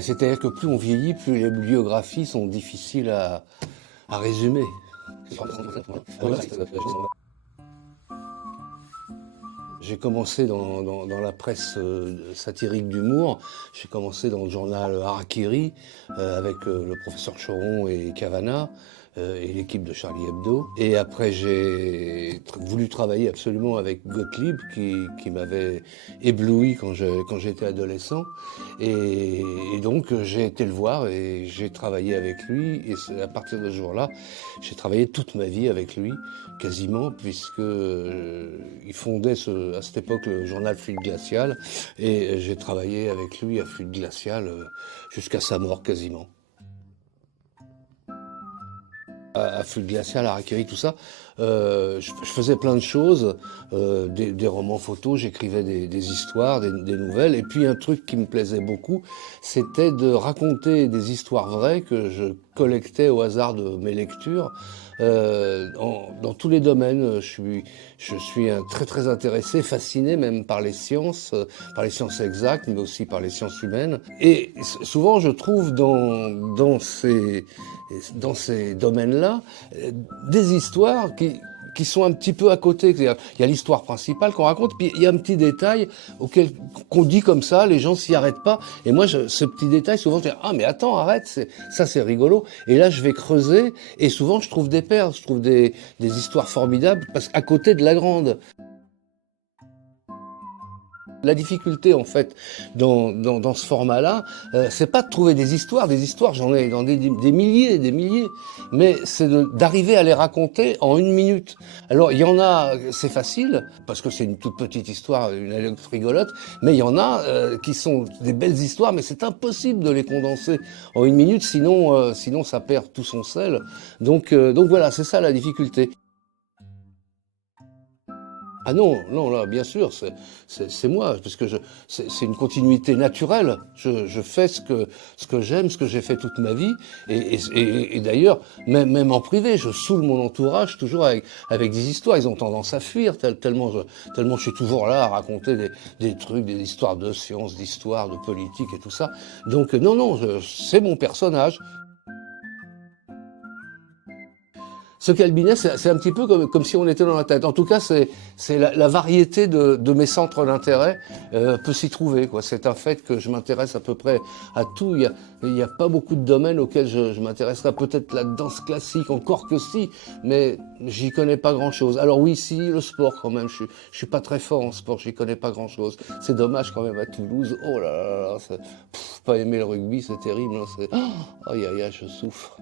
C'est-à-dire que plus on vieillit, plus les biographies sont difficiles à résumer. J'ai commencé dans la presse satirique d'humour. J'ai commencé dans le journal Harakiri avec le professeur Choron et Cavana et l'équipe de Charlie Hebdo. Et après, j'ai voulu travailler absolument avec Gottlieb qui m'avait ébloui quand j'étais adolescent. Et donc, j'ai été le voir et j'ai travaillé avec lui. Et à partir de ce jour-là, j'ai travaillé toute ma vie avec lui, quasiment, puisque il fondait à cette époque le journal Fluide Glacial. Et j'ai travaillé avec lui à Fluide Glacial jusqu'à sa mort quasiment. À Fluide Glacial, à Harakiri, tout ça, je faisais plein de choses, des romans photos, j'écrivais des histoires, des nouvelles, et puis un truc qui me plaisait beaucoup, c'était de raconter des histoires vraies que je collectais au hasard de mes lectures, dans tous les domaines. Je suis très très intéressé, fasciné même par les sciences exactes, mais aussi par les sciences humaines. Et souvent je trouve dans ces domaines-là des histoires qui sont un petit peu à côté. Il y a l'histoire principale qu'on raconte, puis il y a un petit détail qu'on dit comme ça, les gens s'y arrêtent pas. Et moi, ce petit détail, souvent, je dis, ah, mais attends, arrête, ça c'est rigolo. Et là, je vais creuser, et souvent, je trouve des perles, je trouve des histoires formidables, parce qu'à côté de la grande. La difficulté, en fait, dans ce format-là, c'est pas de trouver des histoires j'en ai dans des milliers, mais c'est d'arriver à les raconter en 1 minute. Alors, il y en a, c'est facile, parce que c'est une toute petite histoire, une anecdote rigolote, mais il y en a qui sont des belles histoires, mais c'est impossible de les condenser en 1 minute, sinon ça perd tout son sel. Donc voilà, c'est ça la difficulté. Ah non, non, là, bien sûr, c'est moi, parce que c'est une continuité naturelle. Je fais ce que j'aime, ce que j'ai fait toute ma vie, et d'ailleurs, même en privé, je saoule mon entourage toujours avec des histoires. Ils ont tendance à fuir tellement je suis toujours là à raconter des trucs, des histoires de science, d'histoire, de politique et tout ça. Donc non, c'est mon personnage. Ce qu'Albinet, c'est un petit peu comme si on était dans la tête. En tout cas, c'est la variété de mes centres d'intérêt peut s'y trouver, quoi. C'est un fait que je m'intéresse à peu près à tout. Il y a pas beaucoup de domaines auxquels je m'intéresserais. Peut-être la danse classique, encore que si, mais j'y connais pas grand-chose. Alors oui, si, le sport quand même. Je suis pas très fort en sport, j'y connais pas grand-chose. C'est dommage quand même à Toulouse. Oh là là là, pas aimer le rugby, c'est terrible. Hein, aïe aïe aïe, je souffre.